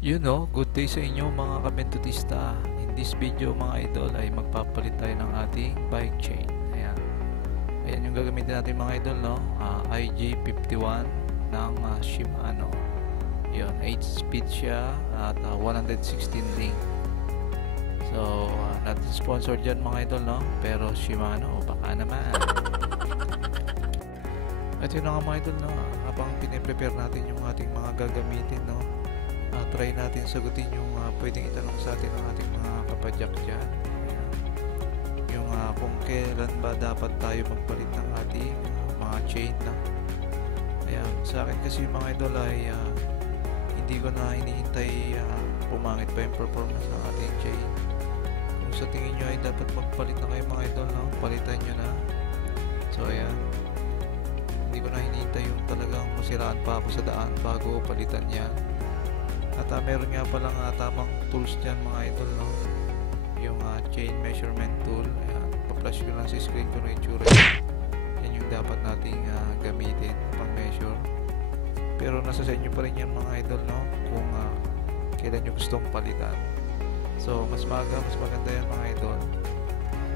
Good day sa inyo mga kabentutista. In this video mga idol ay magpapalit tayo ng ating bike chain. Ayan yung gagamitin natin mga idol, no? IG51 ng Shimano. Yun, 8 speed siya at 116 link. So, not sponsored dyan mga idol, no? Pero Shimano, baka naman. At yun na nga mga idol, no? Habang piniprepare natin yung ating mga gagamitin, no? Try natin sagutin yung pwedeng itanong sa atin ng ating mga kapadyak dyan. Ayan. Yung kung kailan ba dapat tayo magpalit ng ating mga chain na. Ayan, sa akin kasi mga idol ay hindi ko na hinihintay pumangit pa yung performance ng ating chain. Kung sa tingin nyo ay dapat magpalit na kayo mga idol, no? Palitan nyo na. So ayan, hindi ko na hinihintay yung talagang masiraan pa ako sa daan bago palitan yan. At meron nga palang tamang tools dyan mga idol, no? Yung chain measurement tool. Ayan, pa-flash ko lang sa screen ko ng itsura. Yan yung dapat nating gamitin pang measure. Pero nasa sa inyo pa rin yan mga idol, no? Kung kailan nyo gustong palitan. So mas maga, mas maganda yan mga idol.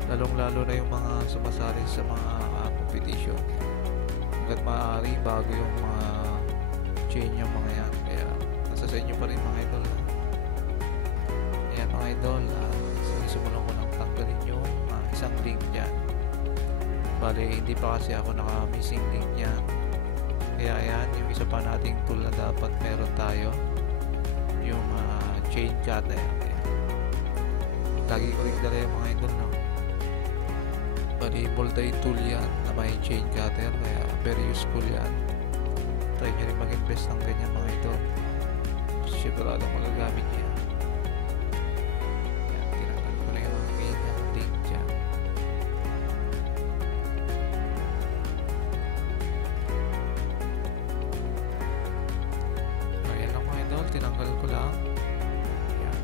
Lalong lalo na yung mga sumasali sa mga competition. Hanggat maaari bago yung mga chain yung mga yan. Kaya sa inyo pa rin mga idol, no? Ayan mga idol, sinimulan ko nang tanggalin yung isang link dyan. Bale, hindi pa kasi ako naka-missing link dyan. Kaya ayan, yung isa pa nating tool na dapat meron tayo, yung chain cutter. Ayan. Lagi ko rin dala yung mga idol, no? Bale, multi-tool yan na may chain cutter, kaya very useful yan. Try nyo rin mag-invest ng ganyan mga idol. Siguradong magagamit niya. Ayan, tinanggal ko na yung mga link dyan. Ayan lang mga idol, tinanggal ko lang. Ayan.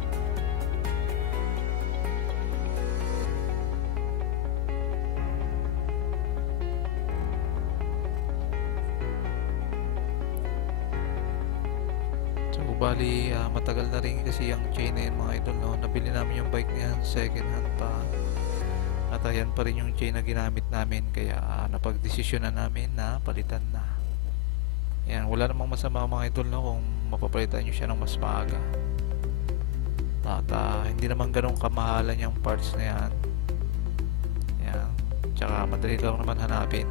So bali matagal na rin kasi yung chain na yun mga idol, no? Nabili namin yung bike niyan second hand pa. At ayan pa rin yung chain na ginamit namin. Kaya napag-desisyon na namin na palitan na. Ayan, wala namang masama mga idol, no? Kung mapapalitan nyo siya ng mas maaga. At hindi naman ganun kamahalan yung parts na yan. Ayan, tsaka madali lang naman hanapin.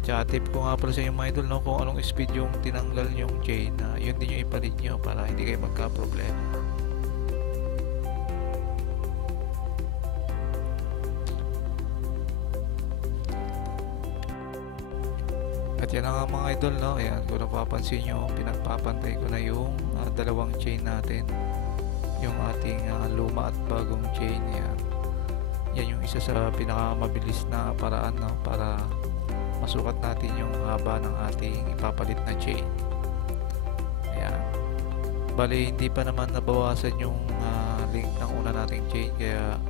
Tsaka tip ko nga pala sa inyo mga idol, no? Kung anong speed yung tinanggal yung chain, yun din yung ipalit nyo para hindi kayo magka-problema. At yan na nga mga idol, no? Ayan, kung napapansin nyo, pinagpapantay ko na yung dalawang chain natin, yung ating luma at bagong chain. Ayan. Yan yung isa sa pinakamabilis na paraan, no? Para masukat natin yung haba ng ating ipapalit na chain. Ayan. Bali, hindi pa naman nabawasan yung link ng una nating chain, kaya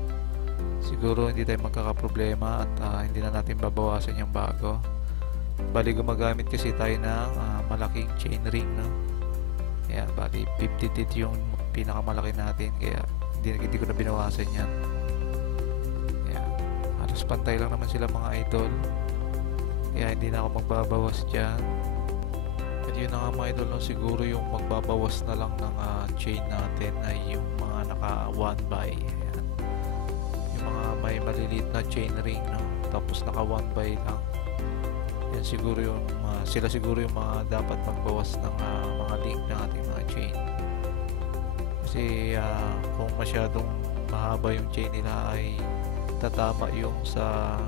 siguro hindi tayo magkakaproblema at hindi na natin babawasan yung bago. Bali, gumagamit kasi tayo ng malaking chain ring, no? Ayan, bali 50 teeth yung pinakamalaki natin, kaya hindi ko na binawasan yan. Ayan. Halos pantay lang naman sila mga idol. Kaya hindi na ako magbabawas dyan. At yun na nga mga idol, no? Siguro yung magbabawas na lang ng chain natin ay yung mga naka 1x. Ayan. Yung mga may maliliit na chain ring, no? Tapos naka 1x lang. Yan siguro yung sila siguro yung mga dapat magbawas ng mga link ng ating mga chain. Kasi kung masyadong mahaba yung chain nila ay tatama yung sa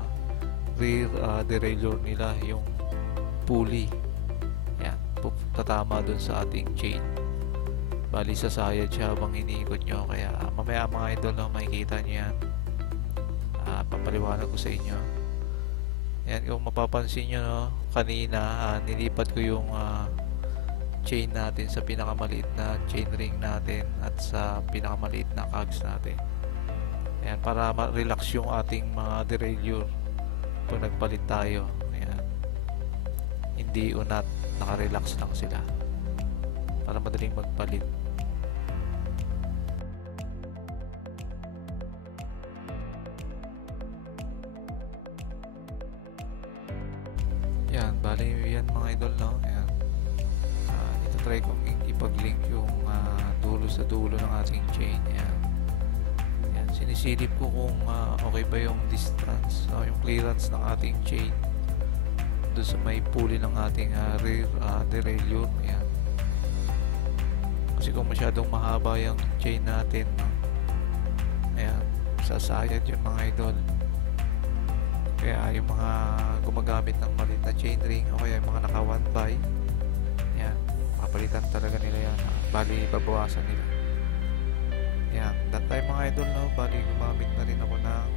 rear derailleur nila, yung pulley. Yan, tatama dun sa ating chain. Bali sasayad siya habang iniikot nyo. Kaya mamaya mga idol, no, makikita nyo yan. Papaliwanag ko sa inyo. Yan, kung mapapansin nyo, no, kanina nilipat ko yung chain natin sa pinakamaliit na chain ring natin at sa pinakamaliit na cogs natin. Yan, para ma-relax yung ating mga derailleur pag nagpalit tayo. Ayan. Hindi unat, naka-relax lang sila para madaling magpalit. idol, no? Ayan. Ito try kong ipag-link yung dulo sa dulo ng ating chain. Ayan. Ayan. Sinisilip ko kung okay ba yung distance, yung clearance ng ating chain doon sa may pulley ng ating rear derailleur. Ayan. Kasi kung masyadong mahaba yung chain natin, no? Ayan, sasayad yung mga idol. Kaya yung mga gumagamit ng maliit na chain ring o kaya yung mga naka 1 by, ayan, papalitan talaga nila yan. Bali, babawasan nila. Ayan, that time mga idol, no? Bali, gumamit na rin ako ng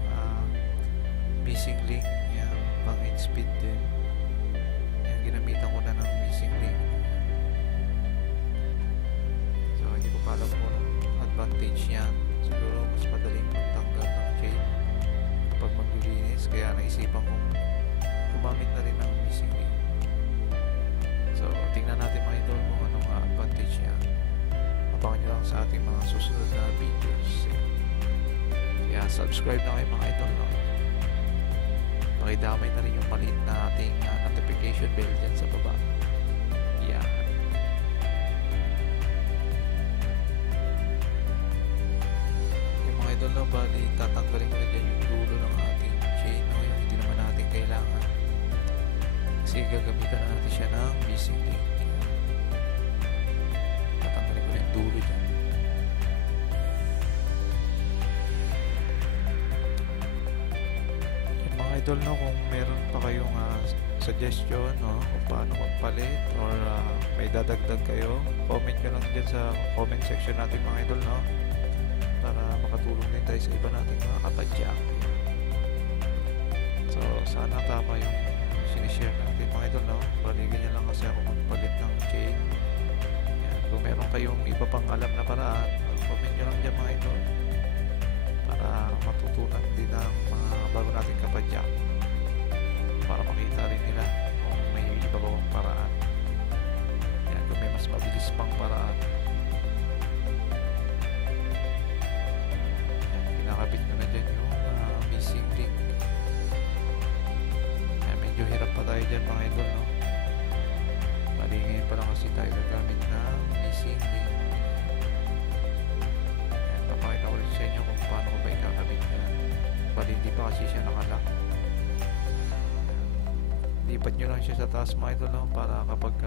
missing link. Ayan, pang in-speed din. Ayan, ginamitan ko na ng missing link. So, hindi ko pa alam kung advantage yan. Siguro mas madaling magtanggal ng chain kapag maglilinis, kaya naisipan kong gumamit na rin ng missing link. So, tingnan natin mga idol kung anong advantage niya. Abangan nyo lang sa ating mga susunod na videos. Kaya subscribe na kayo mga idol, no? Pakidamay na rin yung maliit na ating notification bell dyan sa baba. Yan. Yung mga idol, no, bali tatanggalin ko na dyan yung dulo ng ating chain, no? Yung hindi naman natin kailangan, kasi gagamitan na natin siya ng missing link. Tatanggalin ko na yung dulo dyan. Yung mga idol, no, kung meron pa kayong suggestion, no, kung paano magpalit or may dadagdag kayo, comment nyo lang dyan sa comment section natin mga idol, no, para makatulong din tayo sa iba nating mga kapadyak. So sana tama yung sinishare natin mga idol, no? Baligan nyo lang kasi ako magpalit ng chain. Yan. Kung meron kayong iba pang alam na paraan, comment nyo lang dyan mga idol, para matutunan din ang mga bago nating kapadyak, para makita rin nila kung may iba pang paraan. Yan, kung may mas mabilis pang paraan. Yan, kinakabit ko na dyan yung missing link. Yan, medyo hirap pa tayo dyan mga idol, no? Bali ngayon pa lang kasi tayo gagamit ng missing link. Yan, papakita ko rin sa inyo kung paano ko ba ikakabit yan. Bali hindi pa kasi siya nakalock. Lipat nyo lang siya sa taas mga idol, no? Para kapag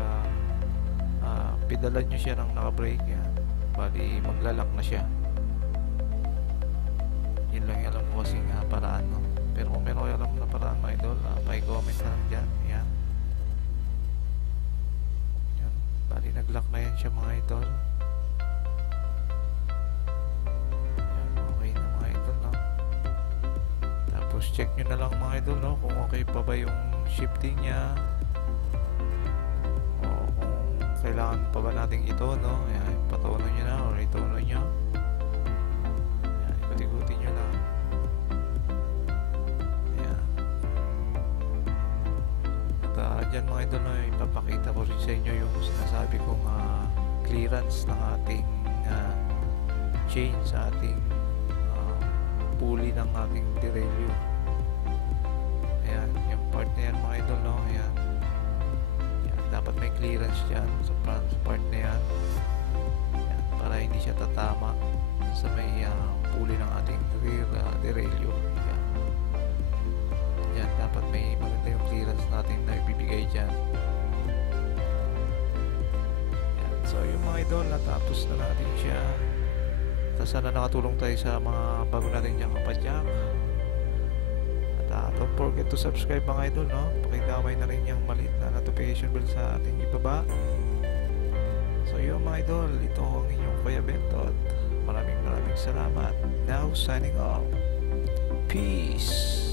pedalan nyo siya ng naka-brake, yan, bali maglalak na siya. Yun lang yung alam ko kasing paraan, no? Pero kung meron kayo alam na paraan mga idol, pa-comment na lang dyan. Yan. Yan. Bali nag-lock na yan siya mga idol. Yan, okay na mga idol, no? Tapos check nyo na lang mga idol, no, kung okay pa ba yung shifting niya, o kung kailangan pa ba nating ito, no? Ayan, patono nyo na or itono nyo. Ayan, ikot-ikutin nyo lang. Ayan. At dyan mga idol, no, ipapakita ko rin sa inyo yung sinasabi kong clearance ng ating chain sa ating pulley ng ating derailleur. Ayan, yung part na yan mga idol, no? Ayan. Ayan, dapat may clearance dyan sa front part na yan. Ayan, para hindi siya tatama sa may pulley ng ating rear derailleur. Ayan. Ayan, dapat may maganda yung clearance natin na ibibigay dyan. Ayan, so yung mga idol, natapos na natin siya. Tapos sana nakatulong tayo sa mga bago natin dyan kapadyak. Don't forget to subscribe mga idol, no? Pakidamay na rin yung maliit na notification bell sa ating ibaba. So yun mga idol, ito ang inyong Kuya Bentot. Maraming salamat. Now signing off. Peace.